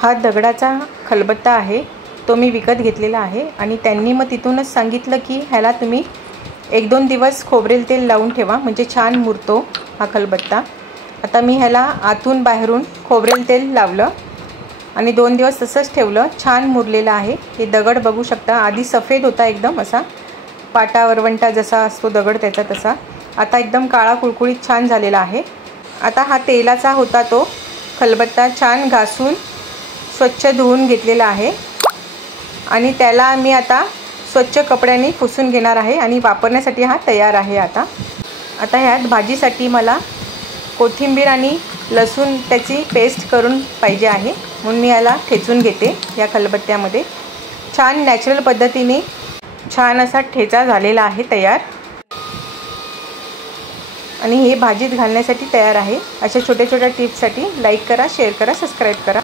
हा दगडाचा खलबत्ता आहे, तो मी विकत घेतलेला आहे आणि त्यांनी मग तिथूनच सांगितलं की ह्याला तुम्ही 1-2 दिवस खोबरेल तेल लावून ठेवा म्हणजे छान मुरतो हा खलबत्ता। आता मी ह्याला आतून बाहेरून खोबरेल तेल लावलं आणि 2 दिवस तसंच ठेवलं, छान मुरलेला आहे। हे दगड बघू शकता, आधी सफेद होता एकदम असा पाटा वरवंटा जसा असतो दगड त्याचा तसा, आता एकदम काळा कुळकुळीत छान झालेला आहे। आता हा तेलाचा होता तो खलबत्ता छान घासून स्वच्छ धुवून घेतलेला आहे आणि त्याला मी आता स्वच्छ कपड्याने पुसून घेणार आहे आणि वापरण्यासाठी हा तयार आहे। आता ह्यात भाजीसाठी मला कोथिंबीर आणि लसूण त्याची पेस्ट करून पाहिजे आहे, म्हणून मी याला ठेचून घेते या खलबत्त्यामध्ये। छान नॅचरल पद्धतीने छान असा ठेचा झालेला आहे तयार आणि हे भाजीत घालण्यासाठी तयार आहे। अशा छोट्या छोट्या टिप्ससाठी लाईक करा, शेअर करा, सबस्क्राईब करा।